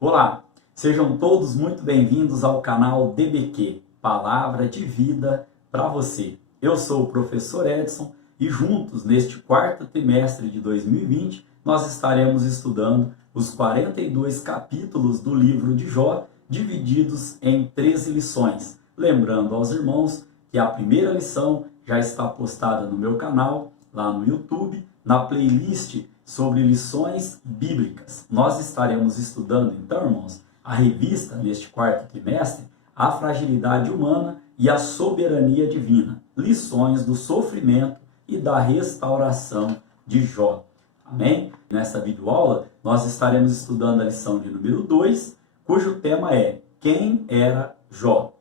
Olá, sejam todos muito bem-vindos ao canal DBQ, Palavra de Vida para você. Eu sou o professor Edson e juntos, neste quarto trimestre de 2020, nós estaremos estudando os 42 capítulos do livro de Jó, divididos em 13 lições. Lembrando aos irmãos que a primeira lição já está postada no meu canal, lá no YouTube, na playlist sobre lições bíblicas. Nós estaremos estudando, então, irmãos, a revista, neste quarto trimestre, A Fragilidade Humana e a Soberania Divina, lições do sofrimento e da restauração de Jó. Amém? Nessa videoaula, nós estaremos estudando a lição de número 2, cujo tema é Quem era Jó?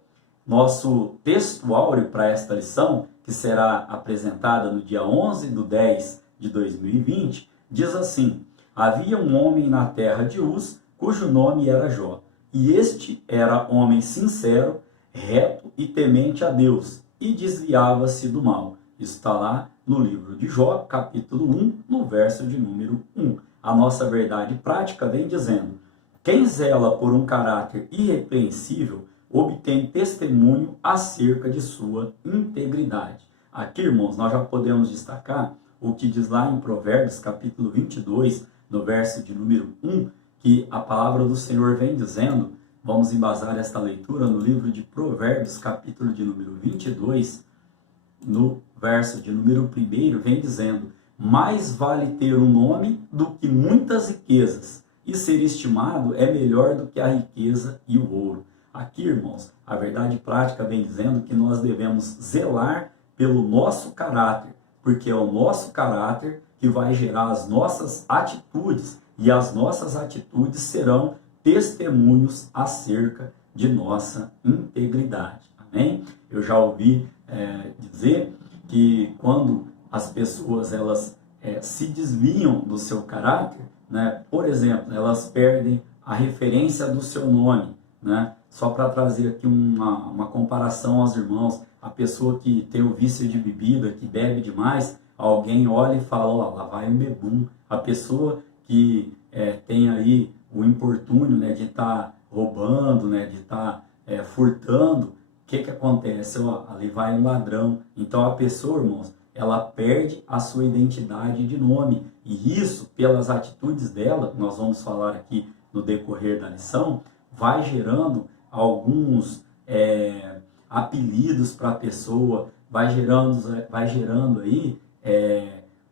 Nosso texto áureo para esta lição, que será apresentada no dia 11/10 de 2020, diz assim: havia um homem na terra de Uz, cujo nome era Jó, e este era homem sincero, reto e temente a Deus, e desviava-se do mal. Isso está lá no livro de Jó, capítulo 1, no verso de número 1. A nossa verdade prática vem dizendo: quem zela por um caráter irrepreensível obtém testemunho acerca de sua integridade. Aqui, irmãos, nós já podemos destacar o que diz lá em Provérbios, capítulo 22, no verso de número 1, que a palavra do Senhor vem dizendo, vamos embasar esta leitura no livro de Provérbios, capítulo de número 22, no verso de número 1, vem dizendo: mais vale ter um nome do que muitas riquezas, e ser estimado é melhor do que a riqueza e o ouro. Aqui, irmãos, a verdade prática vem dizendo que nós devemos zelar pelo nosso caráter, porque é o nosso caráter que vai gerar as nossas atitudes, e as nossas atitudes serão testemunhos acerca de nossa integridade. Amém? Eu já ouvi dizer que quando as pessoas se desviam do seu caráter, né, por exemplo, elas perdem a referência do seu nome, né? Só para trazer aqui uma comparação aos irmãos, a pessoa que tem o vício de bebida, que bebe demais, alguém olha e fala: ó, lá vai um bebum. A pessoa que tem aí o importúnio, né, de estar roubando, né, de estar furtando, o que acontece? Ó, ali vai um ladrão. Então a pessoa, irmãos, ela perde a sua identidade de nome. E isso, pelas atitudes dela, nós vamos falar aqui no decorrer da lição, vai gerando alguns apelidos para a pessoa, vai gerando aí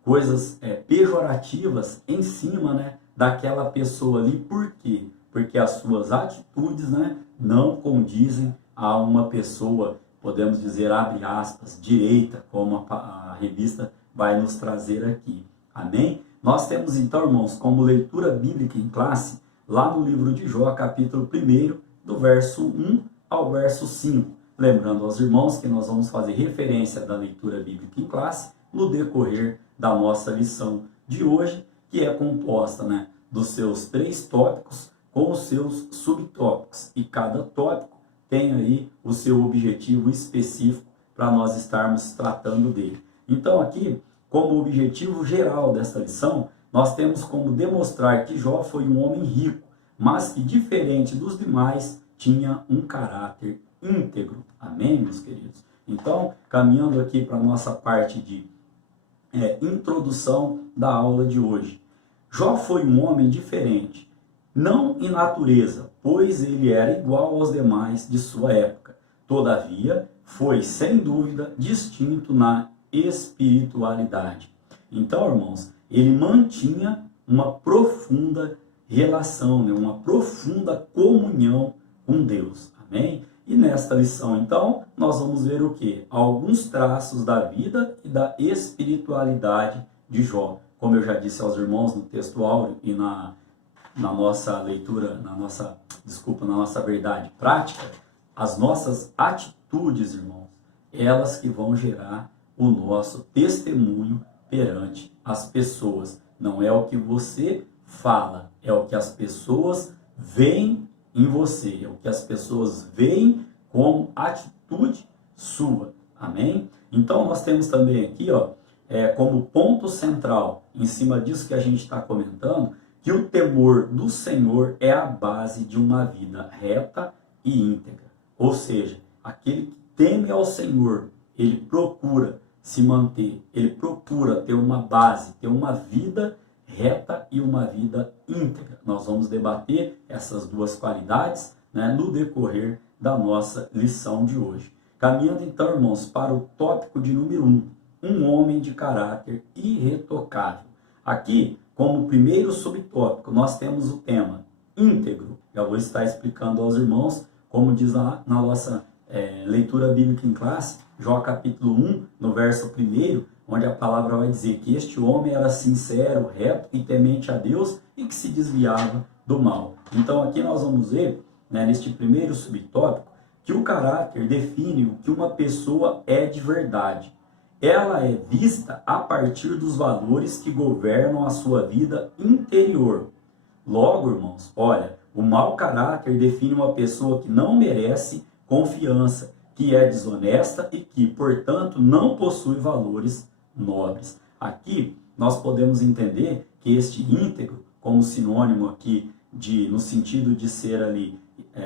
coisas pejorativas em cima, né, daquela pessoa ali. Por quê? Porque as suas atitudes, né, não condizem a uma pessoa, podemos dizer, abre aspas, direita, como a revista vai nos trazer aqui. Amém? Nós temos então, irmãos, como leitura bíblica em classe, lá no livro de Jó, capítulo 1, do verso 1 ao verso 5. Lembrando aos irmãos que nós vamos fazer referência da leitura bíblica em classe no decorrer da nossa lição de hoje, que é composta, né, dos seus 3 tópicos com os seus subtópicos. E cada tópico tem aí o seu objetivo específico para nós estarmos tratando dele. Então aqui, como objetivo geral desta lição, nós temos como demonstrar que Jó foi um homem rico, mas que, diferente dos demais, tinha um caráter íntegro. Amém, meus queridos? Então, caminhando aqui para a nossa parte de introdução da aula de hoje. Jó foi um homem diferente, não em natureza, pois ele era igual aos demais de sua época. Todavia, foi, sem dúvida, distinto na espiritualidade. Então, irmãos, ele mantinha uma profunda relação, né? Uma profunda comunhão com Deus. Amém? E nesta lição, então, nós vamos ver o quê? Alguns traços da vida e da espiritualidade de Jó. Como eu já disse aos irmãos no texto áureo e na nossa leitura, na nossa verdade prática, as nossas atitudes, irmãos, elas que vão gerar o nosso testemunho perante as pessoas. Não é o que você fala, é o que as pessoas veem em você, é o que as pessoas veem como atitude sua. Amém? Então nós temos também aqui, como ponto central, em cima disso que a gente está comentando, que o temor do Senhor é a base de uma vida reta e íntegra. Ou seja, aquele que teme ao Senhor, ele procura se manter, ele procura ter uma base, ter uma vida reta e uma vida íntegra. Nós vamos debater essas duas qualidades, né, no decorrer da nossa lição de hoje. Caminhando então, irmãos, para o tópico de número 1, um homem de caráter irretocável. Aqui, como primeiro subtópico, nós temos o tema íntegro. Eu vou estar explicando aos irmãos, como diz lá na nossa leitura bíblica em classe, Jó capítulo 1, no verso 1, onde a palavra vai dizer que este homem era sincero, reto e temente a Deus e que se desviava do mal. Então aqui nós vamos ver, né, neste primeiro subtópico, que o caráter define o que uma pessoa é de verdade. Ela é vista a partir dos valores que governam a sua vida interior. Logo, irmãos, olha, o mau caráter define uma pessoa que não merece confiança, que é desonesta e que, portanto, não possui valores nobres. Aqui nós podemos entender que este íntegro, como sinônimo aqui no sentido de ser ali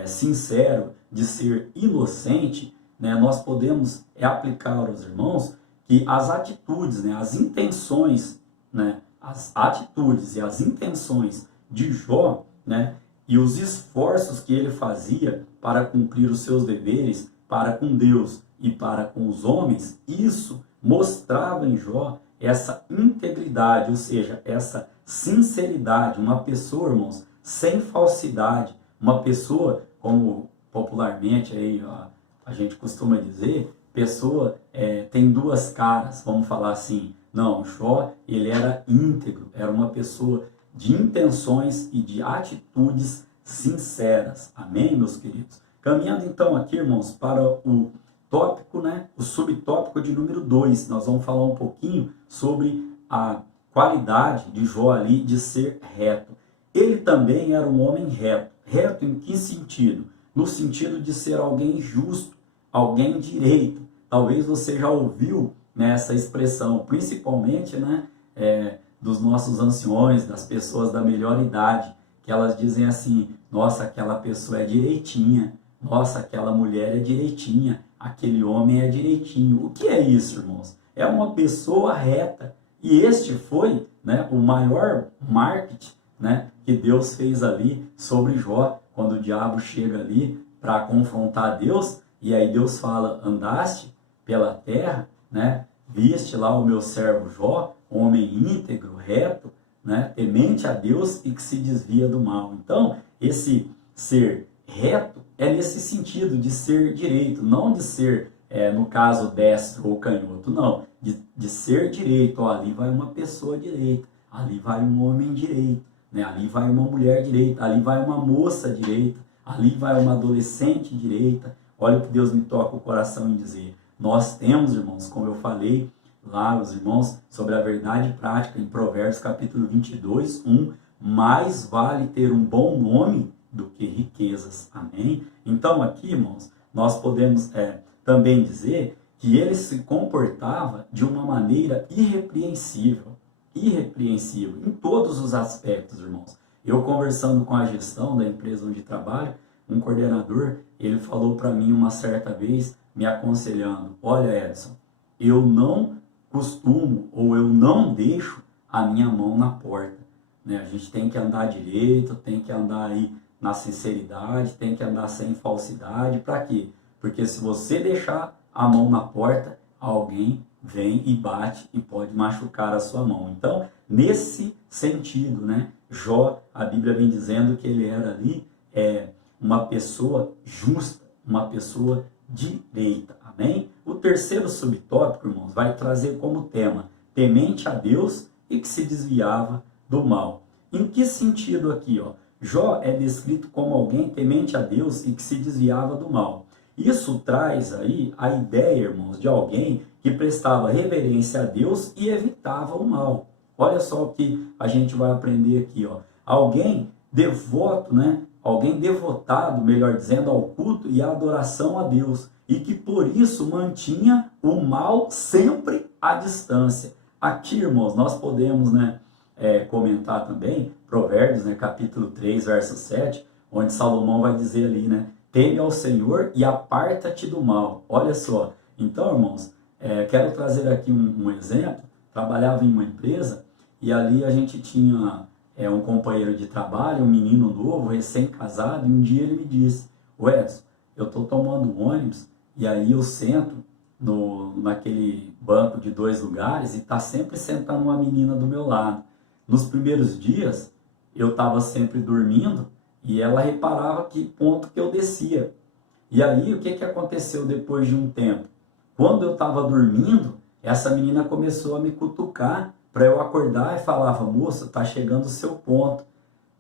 sincero, de ser inocente, né, nós podemos aplicar aos irmãos que as atitudes, né, as intenções, né, as atitudes e as intenções de Jó, né, e os esforços que ele fazia para cumprir os seus deveres para com Deus e para com os homens, isso mostrava em Jó essa integridade, ou seja, essa sinceridade, uma pessoa, irmãos, sem falsidade, uma pessoa, como popularmente aí, a gente costuma dizer, pessoa tem duas caras, vamos falar assim. Não, Jó, ele era íntegro, era uma pessoa de intenções e de atitudes sinceras. Amém, meus queridos? Caminhando então aqui, irmãos, para o tópico, né, o subtópico de número 2, nós vamos falar um pouquinho sobre a qualidade de Jó ali de ser reto. Ele também era um homem reto. Reto em que sentido? No sentido de ser alguém justo, alguém direito. Talvez você já ouviu, né, essa expressão, principalmente, né, dos nossos anciões, das pessoas da melhor idade, que elas dizem assim: nossa, aquela pessoa é direitinha, nossa, aquela mulher é direitinha, aquele homem é direitinho. O que é isso, irmãos? É uma pessoa reta. E este foi, né, o maior marketing, né, que Deus fez ali sobre Jó, quando o diabo chega ali para confrontar Deus, e aí Deus fala: andaste pela terra, né, viste lá o meu servo Jó, homem íntegro, reto, né, temente a Deus e que se desvia do mal. Então, esse ser reto é nesse sentido de ser direito, não de ser, no caso, destro ou canhoto, não, de ser direito. Ó, ali vai uma pessoa direita, ali vai um homem direito, né, ali vai uma mulher direita, ali vai uma moça direita, ali vai uma adolescente direita. Olha o que Deus me toca o coração em dizer. Nós temos, irmãos, como eu falei lá, os irmãos, sobre a verdade prática em Provérbios capítulo 22, 1, mais vale ter um bom nome do que riquezas. Amém? Então aqui, irmãos, nós podemos também dizer que ele se comportava de uma maneira irrepreensível. Irrepreensível em todos os aspectos, irmãos. Eu conversando com a gestão da empresa onde trabalho, um coordenador, ele falou para mim uma certa vez, me aconselhando: olha, Edson, eu não costumo ou eu não deixo a minha mão na porta, né? A gente tem que andar direito, tem que andar aí na sinceridade, tem que andar sem falsidade. Para quê? Porque se você deixar a mão na porta, alguém vem e bate e pode machucar a sua mão. Então, nesse sentido, né, Jó, a Bíblia vem dizendo que ele era ali uma pessoa justa, uma pessoa direita. Amém? O terceiro subtópico, irmãos, vai trazer como tema temente a Deus e que se desviava do mal. Em que sentido aqui, ó? Jó é descrito como alguém temente a Deus e que se desviava do mal. Isso traz aí a ideia, irmãos, de alguém que prestava reverência a Deus e evitava o mal. Olha só o que a gente vai aprender aqui, ó. Alguém devoto, né? Alguém devotado, melhor dizendo, ao culto e à adoração a Deus, e que por isso mantinha o mal sempre à distância. Aqui, irmãos, nós podemos, né, comentar também Provérbios, né, capítulo 3, verso 7, onde Salomão vai dizer ali, né, teme ao Senhor e aparta-te do mal. Olha só. Então, irmãos, quero trazer aqui um exemplo. Trabalhava em uma empresa e ali a gente tinha um companheiro de trabalho, um menino novo, recém-casado, e um dia ele me disse, Edson, eu estou tomando um ônibus e aí eu sento naquele banco de 2 lugares e está sempre sentando uma menina do meu lado. Nos primeiros dias, eu estava sempre dormindo e ela reparava que ponto que eu descia. E aí, o que aconteceu depois de um tempo? Quando eu estava dormindo, essa menina começou a me cutucar para eu acordar e falava, moça, está chegando o seu ponto.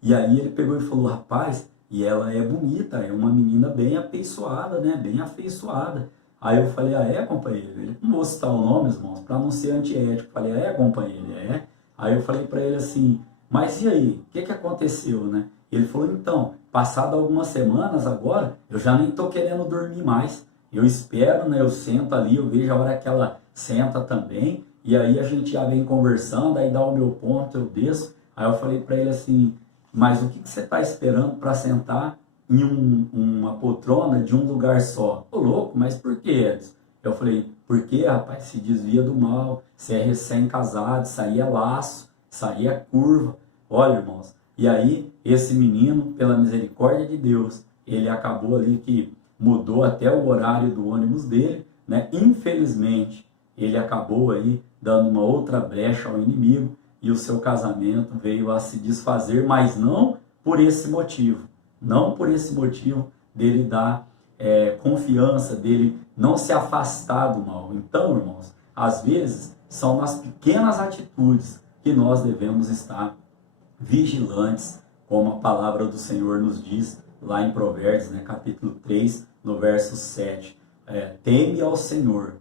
E aí ele pegou e falou, rapaz, e ela é bonita, é uma menina bem afeiçoada, né? Bem afeiçoada. Aí eu falei, companheiro? Ele, não vou citar o nome, irmãos, para não ser antiético. Falei, companheiro? Aí eu falei para ele assim, mas e aí? O que aconteceu, né? Ele falou, então, passado algumas semanas agora, eu já nem estou querendo dormir mais. Eu espero, né? Eu sento ali, eu vejo a hora que ela senta também, e aí a gente já vem conversando, aí dá o meu ponto, eu desço. Aí eu falei para ele assim, mas o que você está esperando para sentar em uma poltrona de um lugar só? Ô louco, mas por quê, Edson? Eu falei, porque, rapaz, se desvia do mal, você é recém-casado, isso aí é laço, isso aí é curva. Olha, irmãos, e aí esse menino, pela misericórdia de Deus, ele acabou ali que mudou até o horário do ônibus dele, né? Infelizmente, ele acabou aí dando uma outra brecha ao inimigo e o seu casamento veio a se desfazer, mas não por esse motivo. Não por esse motivo dele dar confiança, dele não se afastar do mal. Então, irmãos, às vezes são nas pequenas atitudes que nós devemos estar vigilantes, como a palavra do Senhor nos diz lá em Provérbios, né, capítulo 3, no verso 7. Teme ao Senhor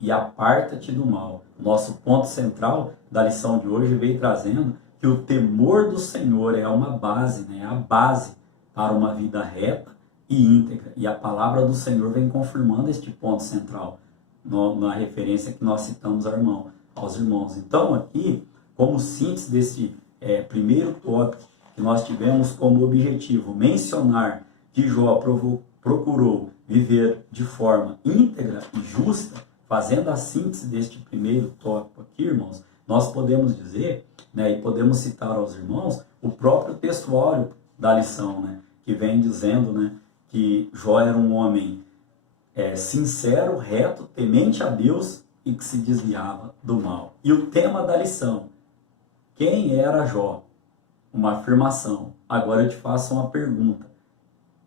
e aparta-te do mal. Nosso ponto central da lição de hoje veio trazendo que o temor do Senhor é uma base, né, a base para uma vida reta e íntegra. E a palavra do Senhor vem confirmando este ponto central na referência que nós citamos aos irmãos. Então, aqui, como síntese desse primeiro tópico, que nós tivemos como objetivo mencionar que Jó procurou viver de forma íntegra e justa, fazendo a síntese deste primeiro tópico aqui, irmãos, nós podemos dizer, né, e podemos citar aos irmãos, o próprio textuário da lição, né, que vem dizendo, né, que Jó era um homem sincero, reto, temente a Deus e que se desviava do mal. E o tema da lição, quem era Jó? Uma afirmação. Agora eu te faço uma pergunta.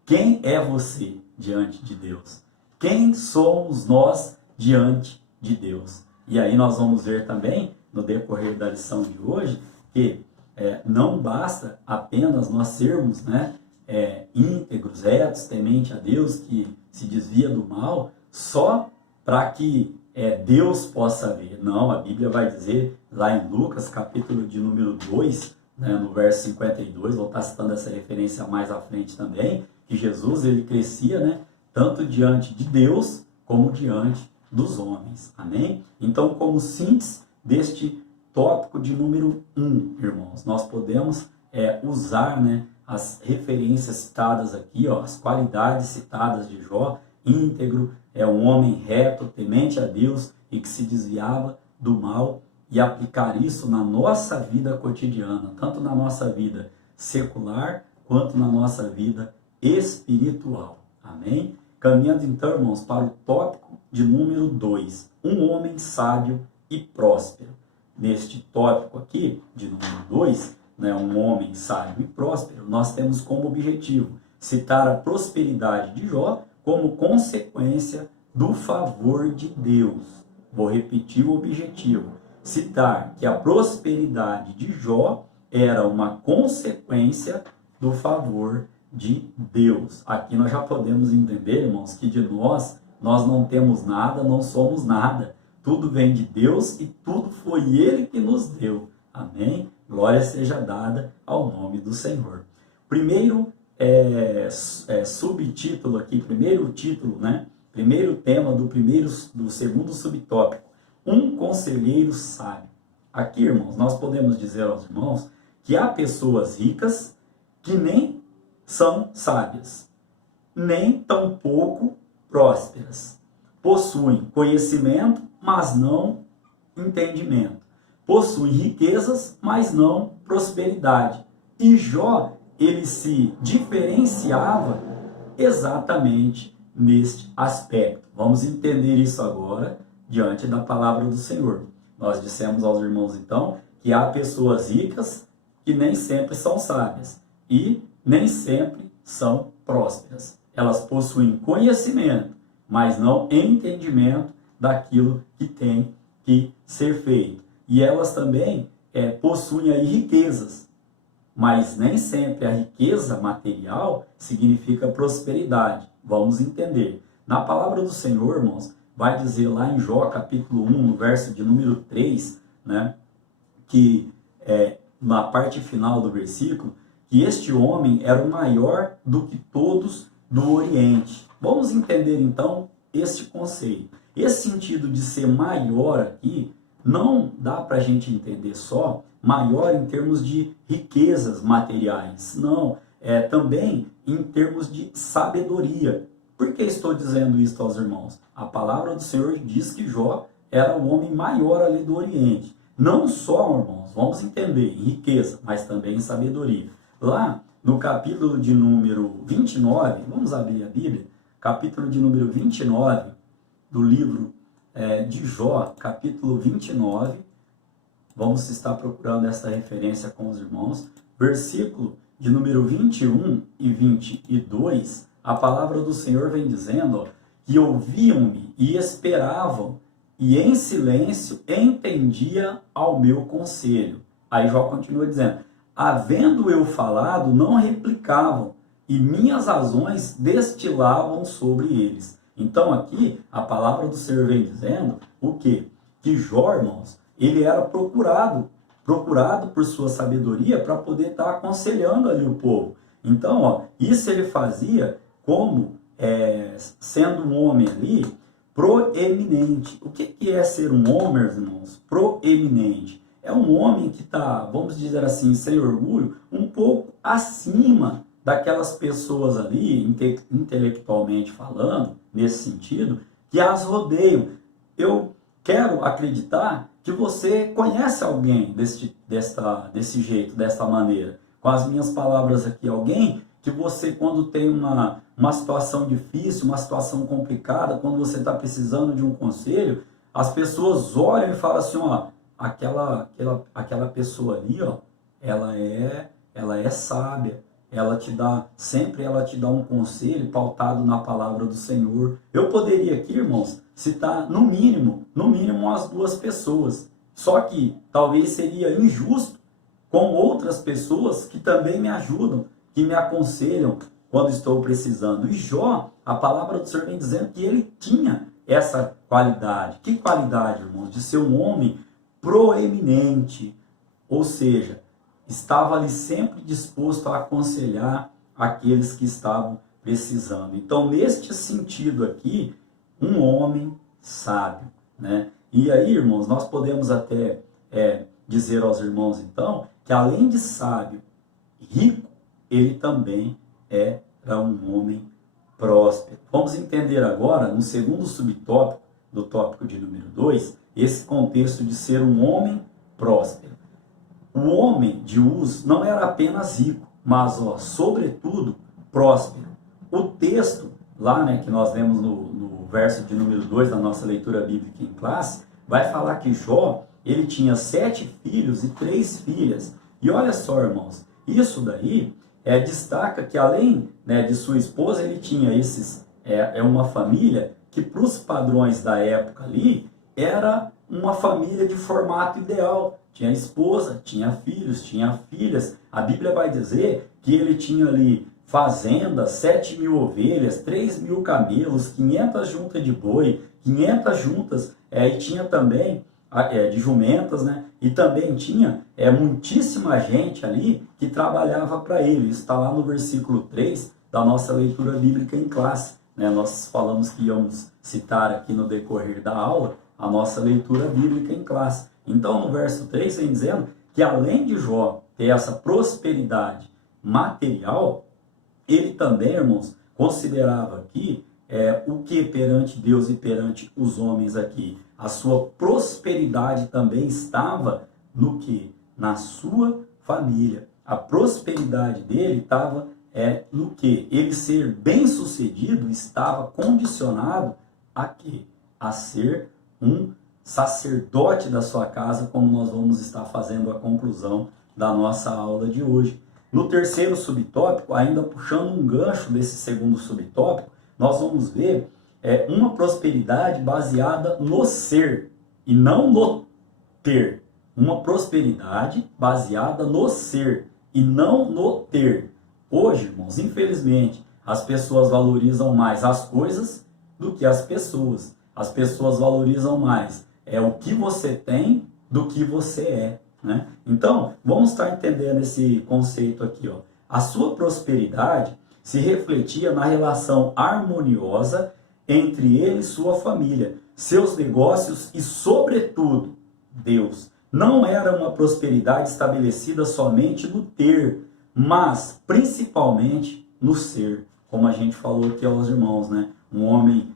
Quem é você diante de Deus? Quem somos nós diante de Deus? E aí nós vamos ver também, no decorrer da lição de hoje, que não basta apenas nós sermos, né, íntegros, retos, temente a Deus, que se desvia do mal, só para que Deus possa ver. Não, a Bíblia vai dizer lá em Lucas, capítulo de número 2, né, no verso 52, vou estar citando essa referência mais à frente também, que Jesus ele crescia, né, tanto diante de Deus como diante dos homens. Amém? Então, como síntese deste tópico de número 1, irmãos, nós podemos usar, né, as referências citadas aqui, ó, as qualidades citadas de Jó: íntegro, um homem reto, temente a Deus e que se desviava do mal, e aplicar isso na nossa vida cotidiana, tanto na nossa vida secular quanto na nossa vida espiritual. Amém? Caminhando então, irmãos, para o tópico de número 2, um homem sábio e próspero. Neste tópico aqui, de número 2, né, um homem sábio e próspero, nós temos como objetivo citar a prosperidade de Jó como consequência do favor de Deus. Vou repetir o objetivo. Citar que a prosperidade de Jó era uma consequência do favor de Deus. Aqui nós já podemos entender, irmãos, que de nós não temos nada, não somos nada. Tudo vem de Deus e tudo foi Ele que nos deu. Amém? Glória seja dada ao nome do Senhor. Primeiro subtítulo aqui, primeiro título, né? Primeiro tema do segundo subtópico. Um conselheiro sábio. Aqui, irmãos, nós podemos dizer aos irmãos que há pessoas ricas que nem são sábias, nem tampouco prósperas. Possuem conhecimento, mas não entendimento. Possuem riquezas, mas não prosperidade. E Jó, ele se diferenciava exatamente neste aspecto. Vamos entender isso agora diante da palavra do Senhor. Nós dissemos aos irmãos, então, que há pessoas ricas que nem sempre são sábias e nem sempre são prósperas. Elas possuem conhecimento, mas não entendimento daquilo que tem que ser feito. E elas também possuem aí riquezas, mas nem sempre a riqueza material significa prosperidade. Vamos entender. Na palavra do Senhor, irmãos, vai dizer lá em Jó, capítulo 1, no verso de número 3, né, que na parte final do versículo, que este homem era o maior do que todos do Oriente. Vamos entender então este conceito. Esse sentido de ser maior aqui, não dá para a gente entender só maior em termos de riquezas materiais. Não, também em termos de sabedoria. Por que estou dizendo isso aos irmãos? A palavra do Senhor diz que Jó era o homem maior ali do Oriente. Não só, irmãos, vamos entender em riqueza, mas também em sabedoria. Lá no capítulo de número 29, vamos abrir a Bíblia, capítulo de número 29 do livro de Jó, capítulo 29, vamos estar procurando essa referência com os irmãos, versículo de número 21 e 22, a palavra do Senhor vem dizendo, ó, que ouviam-me e esperavam, e em silêncio entendia ao meu conselho. Aí Jó continua dizendo, havendo eu falado, não replicavam, e minhas razões destilavam sobre eles. Então aqui, a palavra do Senhor vem dizendo, o quê? Que Jó, irmãos, ele era procurado por sua sabedoria para poder estar aconselhando ali o povo. Então, ó, isso ele fazia como sendo um homem ali proeminente. O que é ser um homem, irmãos? Proeminente. É um homem que está, vamos dizer assim, sem orgulho, um pouco acima daquelas pessoas ali, intelectualmente falando, nesse sentido, que as rodeiam. Eu quero acreditar que você conhece alguém desse jeito, dessa maneira. Com as minhas palavras aqui, alguém que você, quando tem uma situação difícil, uma situação complicada, quando você está precisando de um conselho, as pessoas olham e falam assim, ó, aquela pessoa ali, ó, ela é sábia, sempre ela te dá um conselho pautado na palavra do Senhor. Eu poderia aqui, irmãos, citar no mínimo as duas pessoas, só que talvez seria injusto com outras pessoas que também me ajudam, que me aconselham quando estou precisando. E Jó, a palavra do Senhor vem dizendo que ele tinha essa qualidade. Que qualidade, irmãos? De ser um homem proeminente, ou seja, estava ali sempre disposto a aconselhar aqueles que estavam precisando. Então, neste sentido aqui, um homem sábio, né? E aí, irmãos, nós podemos até dizer aos irmãos, então, que além de sábio, rico, ele também era um homem próspero. Vamos entender agora, no segundo subtópico, do tópico de número 2, esse contexto de ser um homem próspero. O homem de Uz não era apenas rico, mas, ó, sobretudo, próspero. O texto, lá, né, que nós lemos no verso de número 2 da nossa leitura bíblica em classe, vai falar que Jó, ele tinha 7 filhos e 3 filhas. E olha só, irmãos, isso daí destaca que além, né, de sua esposa, ele tinha uma família que para os padrões da época ali, era uma família de formato ideal. Tinha esposa, tinha filhos, tinha filhas. A Bíblia vai dizer que ele tinha ali fazendas, 7.000 ovelhas, 3.000 camelos, 500 juntas de boi, 500 juntas, e tinha também de jumentas, né? E também tinha muitíssima gente ali que trabalhava para ele. Isso está lá no versículo 3 da nossa leitura bíblica em classe, né? Nós falamos que íamos citar aqui no decorrer da aula a nossa leitura bíblica em classe. Então, no verso 3 vem dizendo que além de Jó ter essa prosperidade material, ele também, irmãos, considerava aqui o que perante Deus e perante os homens aqui? A sua prosperidade também estava no que? Na sua família. A prosperidade dele estava no que? Ele ser bem-sucedido estava condicionado a quê? A ser um sacerdote da sua casa, como nós vamos estar fazendo a conclusão da nossa aula de hoje. No terceiro subtópico, ainda puxando um gancho desse segundo subtópico, nós vamos ver uma prosperidade baseada no ser e não no ter. Uma prosperidade baseada no ser e não no ter. Hoje, irmãos, infelizmente, as pessoas valorizam mais as coisas do que as pessoas. As pessoas valorizam mais o que você tem do que você é, né? Então, vamos estar entendendo esse conceito aqui, ó. A sua prosperidade se refletia na relação harmoniosa entre ele e sua família, seus negócios e, sobretudo, Deus. Não era uma prosperidade estabelecida somente no ter, mas principalmente no ser, como a gente falou aqui aos irmãos, né? Um homem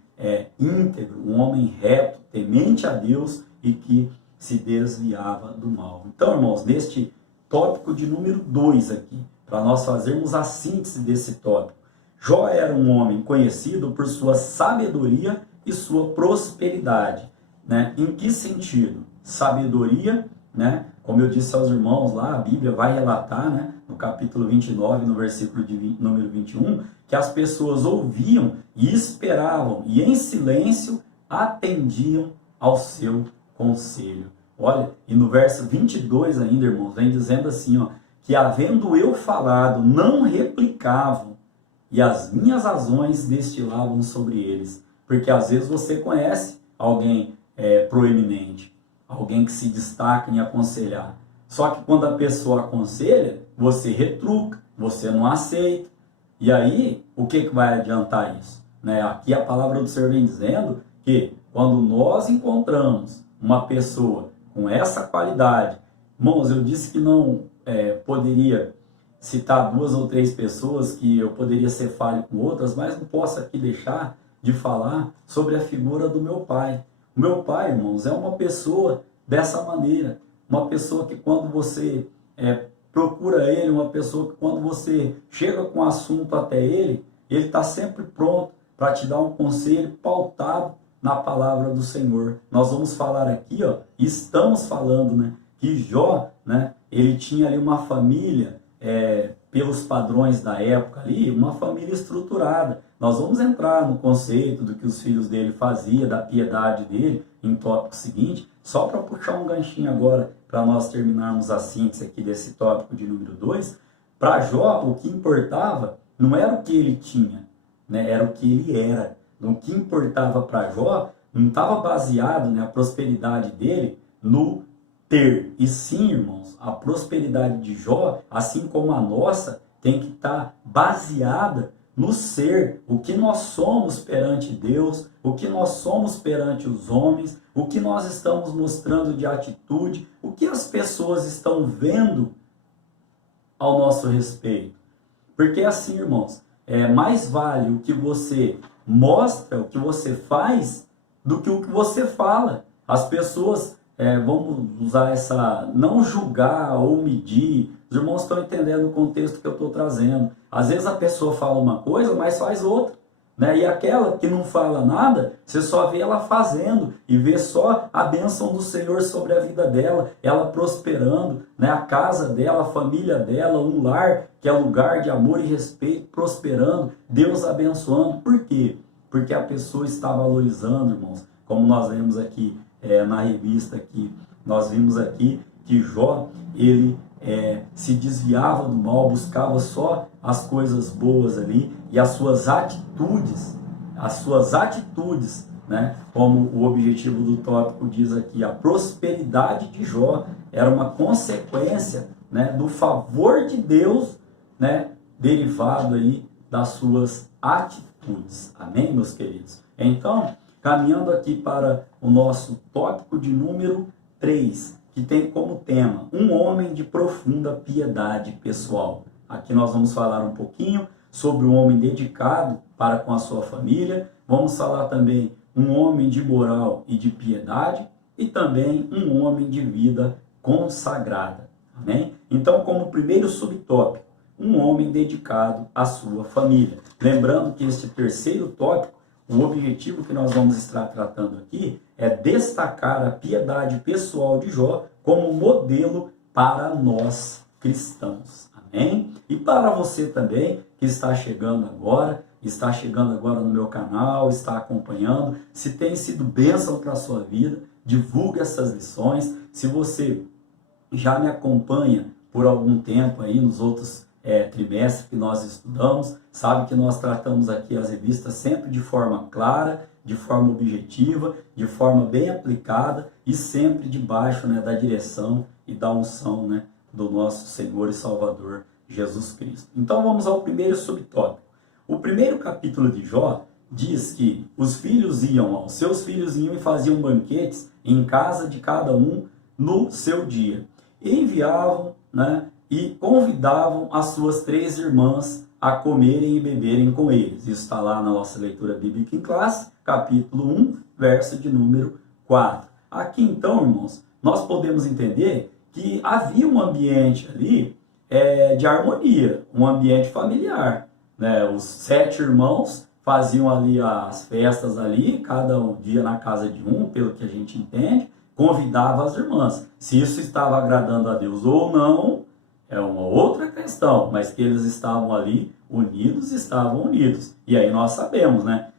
íntegro, um homem reto, temente a Deus e que se desviava do mal. Então, irmãos, neste tópico de número 2 aqui, para nós fazermos a síntese desse tópico, Jó era um homem conhecido por sua sabedoria e sua prosperidade, né? Em que sentido? Sabedoria, né? Como eu disse aos irmãos lá, a Bíblia vai relatar, né, no capítulo 29, no versículo número 21, que as pessoas ouviam e esperavam e em silêncio atendiam ao seu conselho. Olha, e no verso 22 ainda, irmãos, vem dizendo assim, ó, que havendo eu falado, não replicavam, e as minhas razões destilavam sobre eles. Porque às vezes você conhece alguém proeminente, alguém que se destaca em aconselhar. Só que quando a pessoa aconselha, você retruca, você não aceita. E aí, o que vai adiantar isso? Né? Aqui a palavra do Senhor vem dizendo que quando nós encontramos uma pessoa com essa qualidade, irmãos, eu disse que não poderia citar 2 ou 3 pessoas, que eu poderia ser falho com outras, mas não posso aqui deixar de falar sobre a figura do meu pai. O meu pai, irmãos, é uma pessoa dessa maneira, uma pessoa que quando você procura ele, uma pessoa que quando você chega com um assunto até ele está sempre pronto para te dar um conselho pautado na palavra do Senhor. Nós vamos falar aqui, ó, estamos falando, né, que Jó, né, ele tinha ali uma família, pelos padrões da época ali, uma família estruturada. Nós vamos entrar no conceito do que os filhos dele faziam, da piedade dele, em tópico seguinte, só para puxar um ganchinho agora, para nós terminarmos a síntese aqui desse tópico de número 2, para Jó, o que importava não era o que ele tinha, né, era o que ele era. O que importava para Jó não estava baseado, né, a prosperidade dele no ter. E sim, irmãos, a prosperidade de Jó, assim como a nossa, tem que estar baseada no ser, o que nós somos perante Deus, o que nós somos perante os homens, o que nós estamos mostrando de atitude, o que as pessoas estão vendo ao nosso respeito. Porque assim, irmãos, mais vale o que você mostra, o que você faz, do que o que você fala. As pessoas, vamos usar essa, não julgar ou medir. Os irmãos estão entendendo o contexto que eu estou trazendo. Às vezes a pessoa fala uma coisa, mas faz outra, né? E aquela que não fala nada, você só vê ela fazendo e vê só a bênção do Senhor sobre a vida dela, ela prosperando, né? A casa dela, a família dela, um lar que é lugar de amor e respeito, prosperando, Deus abençoando. Por quê? Porque a pessoa está valorizando, irmãos, como nós vemos aqui na revista aqui, nós vimos aqui que Jó, ele se desviava do mal, buscava só as coisas boas ali, e as suas atitudes, né, como o objetivo do tópico diz aqui, a prosperidade de Jó era uma consequência, né, do favor de Deus, né, derivado aí das suas atitudes. Amém, meus queridos? Então, caminhando aqui para o nosso tópico de número 3, que tem como tema um homem de profunda piedade pessoal. Aqui nós vamos falar um pouquinho sobre um homem dedicado para com a sua família, vamos falar também um homem de moral e de piedade e também um homem de vida consagrada. Amém? Então, como primeiro subtópico, um homem dedicado à sua família. Lembrando que este terceiro tópico, o objetivo que nós vamos estar tratando aqui é destacar a piedade pessoal de Jó como modelo para nós cristãos. Amém? E para você também que está chegando agora no meu canal, está acompanhando, se tem sido bênção para a sua vida, divulgue essas lições. Se você já me acompanha por algum tempo aí nos outros trimestres que nós estudamos, sabe que nós tratamos aqui as revistas sempre de forma clara, de forma objetiva, de forma bem aplicada e sempre debaixo, né, da direção e da unção, né, do nosso Senhor e Salvador Jesus Cristo. Então vamos ao primeiro subtópico. O primeiro capítulo de Jó diz que seus filhos iam e faziam banquetes em casa de cada um no seu dia. E enviavam, né, e convidavam as suas 3 irmãs a comerem e beberem com eles. Isso está lá na nossa leitura bíblica em classe, capítulo 1, verso de número 4. Aqui então, irmãos, nós podemos entender que havia um ambiente ali de harmonia, um ambiente familiar, né? Os 7 irmãos faziam ali as festas ali, cada dia na casa de um, pelo que a gente entende, convidava as irmãs. Se isso estava agradando a Deus ou não, é uma outra questão, mas que eles estavam ali unidos, estavam unidos. E aí nós sabemos, né,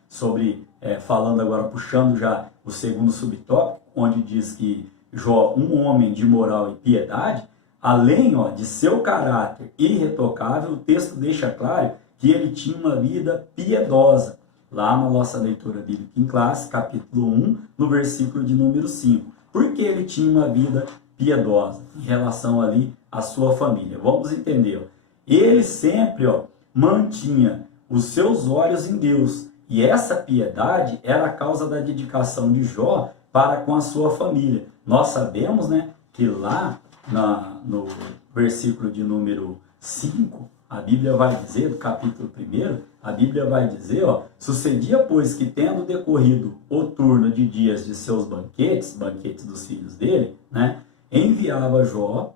falando agora, puxando já o segundo subtópico, onde diz que Jó, um homem de moral e piedade, além de seu caráter irretocável, o texto deixa claro que ele tinha uma vida piedosa. Lá na nossa leitura bíblica em classe, capítulo 1, no versículo de número 5. Porque ele tinha uma vida piedosa em relação ali à sua família. Vamos entender. Ele sempre mantinha os seus olhos em Deus. E essa piedade era a causa da dedicação de Jó para com a sua família. Nós sabemos, né, que lá no versículo de número 5, a Bíblia vai dizer, do capítulo 1, a Bíblia vai dizer, sucedia, pois, que tendo decorrido o turno de dias de seus banquetes dos filhos dele, né, enviava Jó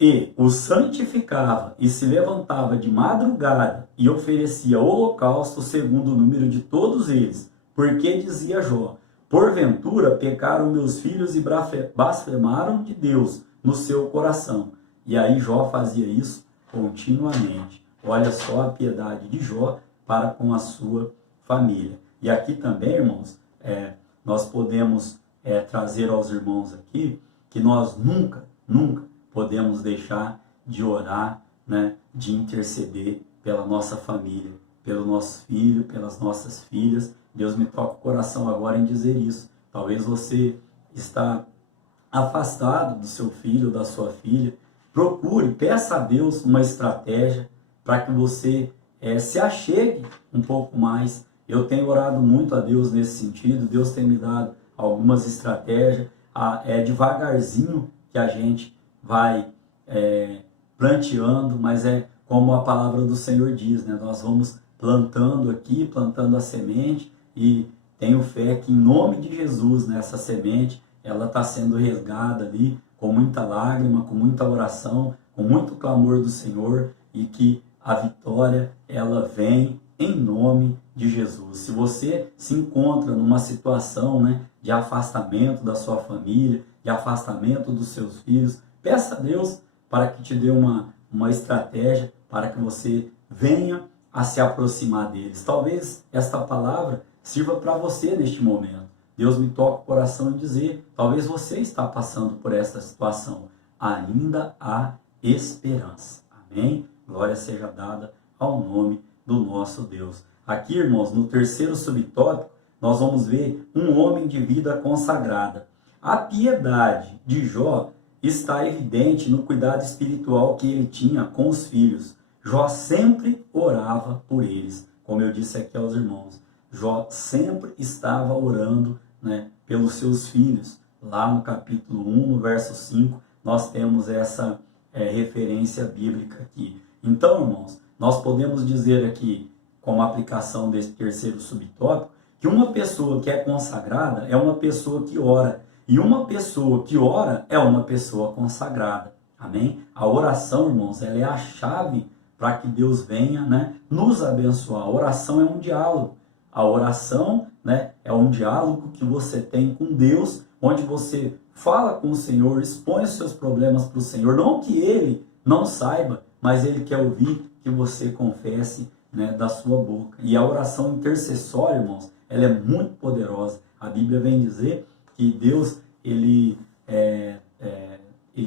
e o santificava e se levantava de madrugada e oferecia holocausto segundo o número de todos eles, porque dizia Jó, porventura pecaram meus filhos e blasfemaram de Deus no seu coração. E aí Jó fazia isso continuamente. Olha só a piedade de Jó para com a sua família. E aqui também, irmãos, nós podemos trazer aos irmãos aqui que nós nunca podemos deixar de orar, né, de interceder pela nossa família, pelo nosso filho, pelas nossas filhas. Deus me toca o coração agora em dizer isso. Talvez você está afastado do seu filho, da sua filha. Procure, peça a Deus uma estratégia para que você se achegue um pouco mais. Eu tenho orado muito a Deus nesse sentido. Deus tem me dado algumas estratégias. É devagarzinho que a gente vai planteando, mas é como a palavra do Senhor diz, né? Nós vamos plantando aqui, plantando a semente, e tenho fé que em nome de Jesus, né, essa semente, ela está sendo regada ali com muita lágrima, com muita oração, com muito clamor do Senhor, e que a vitória, ela vem em nome de Jesus. Se você se encontra numa situação, né, de afastamento da sua família, de afastamento dos seus filhos, peça a Deus para que te dê uma estratégia para que você venha a se aproximar deles. Talvez esta palavra sirva para você neste momento. Deus me toca o coração em dizer, talvez você está passando por esta situação. Ainda há esperança. Amém? Glória seja dada ao nome do nosso Deus. Aqui, irmãos, no terceiro subtópico, nós vamos ver um homem de vida consagrada. A piedade de Jó está evidente no cuidado espiritual que ele tinha com os filhos. Jó sempre orava por eles, como eu disse aqui aos irmãos. Jó sempre estava orando, né, pelos seus filhos. Lá no capítulo 1, no verso 5, nós temos essa referência bíblica aqui. Então, irmãos, nós podemos dizer aqui, como aplicação desse terceiro subtópico, que uma pessoa que é consagrada é uma pessoa que ora. E uma pessoa que ora é uma pessoa consagrada. Amém? A oração, irmãos, ela é a chave para que Deus venha, né, nos abençoar. A oração é um diálogo. A oração, né, é um diálogo que você tem com Deus, onde você fala com o Senhor, expõe os seus problemas para o Senhor. Não que Ele não saiba, mas Ele quer ouvir que você confesse, né, da sua boca. E a oração intercessória, irmãos, ela é muito poderosa. A Bíblia vem dizer que Deus, ele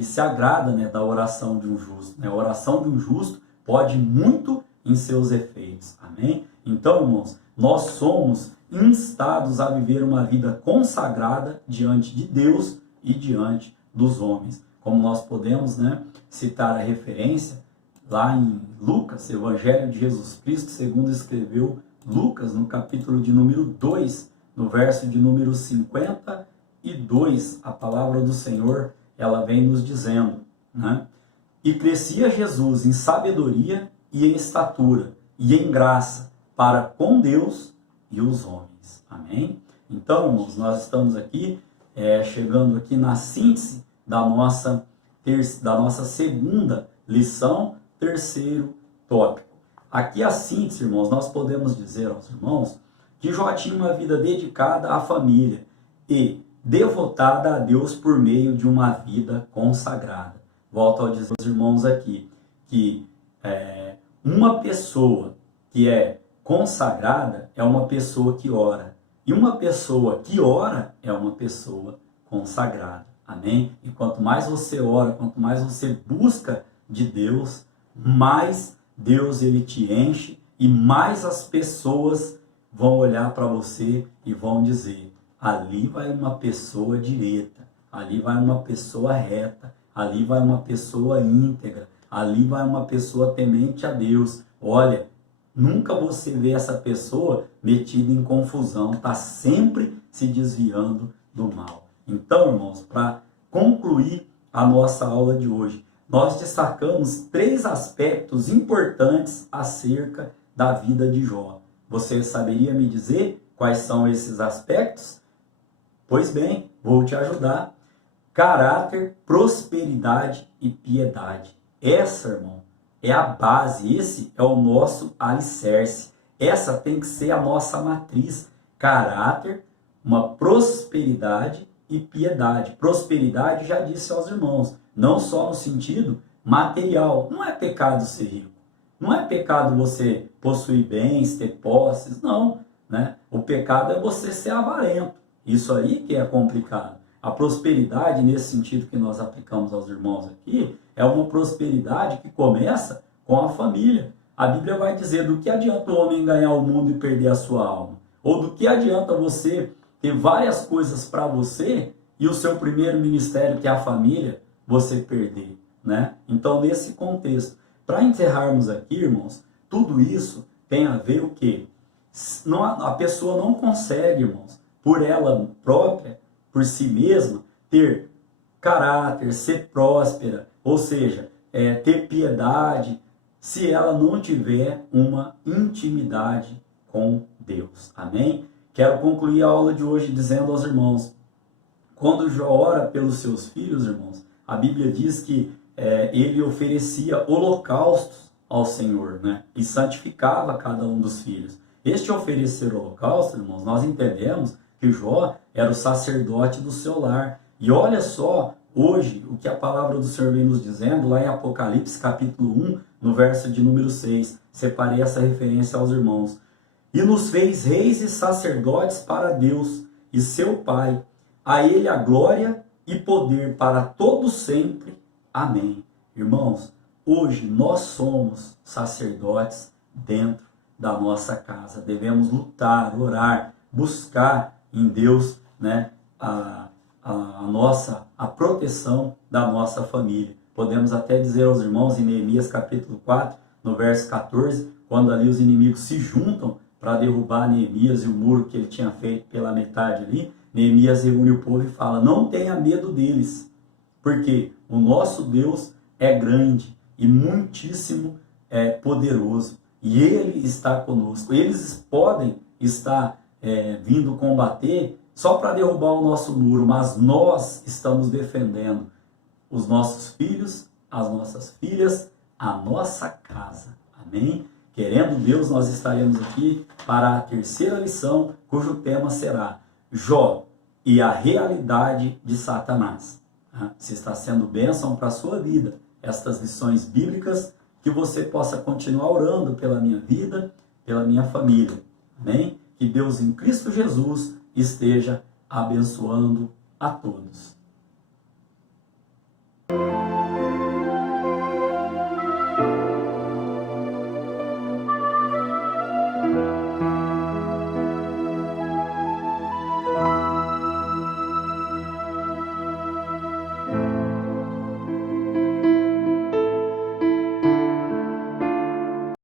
se agrada, né, da oração de um justo. Né? A oração de um justo pode muito em seus efeitos. Amém? Então, irmãos, nós somos instados a viver uma vida consagrada diante de Deus e diante dos homens. Como nós podemos, né, citar a referência lá em Lucas, Evangelho de Jesus Cristo, segundo escreveu Lucas, no capítulo de número 2, no verso de número 52, a palavra do Senhor, ela vem nos dizendo, né? E crescia Jesus em sabedoria e em estatura e em graça para com Deus e os homens. Amém? Então, irmãos, nós estamos aqui, chegando aqui na síntese da nossa segunda lição, terceiro tópico. Aqui a síntese, irmãos, nós podemos dizer aos irmãos que Jó tinha uma vida dedicada à família e devotada a Deus por meio de uma vida consagrada. Volto a dizer aos irmãos aqui que uma pessoa que é consagrada é uma pessoa que ora. E uma pessoa que ora é uma pessoa consagrada. Amém? E quanto mais você ora, quanto mais você busca de Deus, mais Deus ele te enche e mais as pessoas vão olhar para você e vão dizer: ali vai uma pessoa direta, ali vai uma pessoa reta, ali vai uma pessoa íntegra, ali vai uma pessoa temente a Deus. Olha, nunca você vê essa pessoa metida em confusão, está sempre se desviando do mal. Então, irmãos, para concluir a nossa aula de hoje, nós destacamos 3 aspectos importantes acerca da vida de Jó. Você saberia me dizer quais são esses aspectos? Pois bem, vou te ajudar. Caráter, prosperidade e piedade. Essa, irmão, é a base, esse é o nosso alicerce. Essa tem que ser a nossa matriz. Caráter, uma prosperidade e piedade. Prosperidade, já disse aos irmãos, não só no sentido material. Não é pecado ser rico. Não é pecado você possuir bens, ter posses, não. Né? O pecado é você ser avarento. Isso aí que é complicado. A prosperidade, nesse sentido que nós aplicamos aos irmãos aqui, é uma prosperidade que começa com a família. A Bíblia vai dizer: do que adianta o homem ganhar o mundo e perder a sua alma? Ou do que adianta você ter várias coisas para você e o seu primeiro ministério, que é a família, você perder? Né? Então, nesse contexto, para encerrarmos aqui, irmãos, tudo isso tem a ver o quê? A pessoa não consegue, irmãos, por ela própria, por si mesma, ter caráter, ser próspera, ou seja, ter piedade, se ela não tiver uma intimidade com Deus. Amém? Quero concluir a aula de hoje dizendo aos irmãos, quando Jó ora pelos seus filhos, irmãos, a Bíblia diz que ele oferecia holocaustos ao Senhor, né? E santificava cada um dos filhos. Este oferecer holocausto, irmãos, nós entendemos que Jó era o sacerdote do seu lar. E olha só, hoje, o que a palavra do Senhor vem nos dizendo, lá em Apocalipse, capítulo 1, no verso de número 6. Separei essa referência aos irmãos. E nos fez reis e sacerdotes para Deus e seu Pai. A ele a glória e poder para todos sempre. Amém. Irmãos, hoje nós somos sacerdotes dentro da nossa casa. Devemos lutar, orar, buscar em Deus, né, a proteção da nossa família. Podemos até dizer aos irmãos em Neemias capítulo 4, no verso 14, quando ali os inimigos se juntam para derrubar Neemias e o muro que ele tinha feito pela metade ali, Neemias reúne o povo e fala: não tenha medo deles, porque o nosso Deus é grande e muitíssimo poderoso, e Ele está conosco. Eles podem estar vindo combater só para derrubar o nosso muro, mas nós estamos defendendo os nossos filhos, as nossas filhas, a nossa casa. Amém? Querendo Deus, nós estaremos aqui para a terceira lição, cujo tema será Jó e a realidade de Satanás. Se está sendo bênção para a sua vida, estas lições bíblicas, que você possa continuar orando pela minha vida, pela minha família. Amém? Que Deus em Cristo Jesus esteja abençoando a todos.